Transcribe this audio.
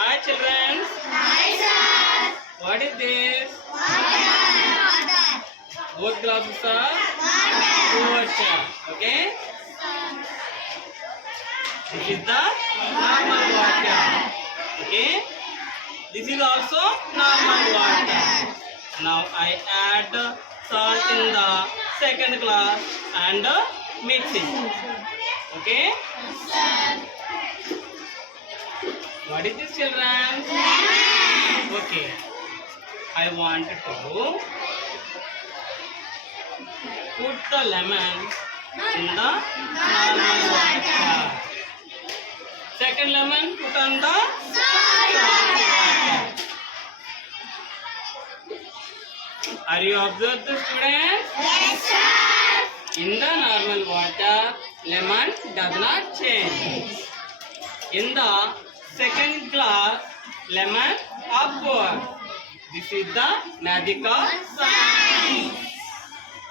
Hi children. Hi, sir. What is this? Water. Both glasses are Water. water. Okay. This is the normal water. Okay. This is also normal water. Now I add salt in the second glass and mix it. Okay. What is this, children? Okay. I want to put the lemon in the normal water. Second lemon put on the salt water. Are you observed, the students? Yes, sir. In the normal water, lemon does not change. In the second glass, lemon upward. This is the magical science.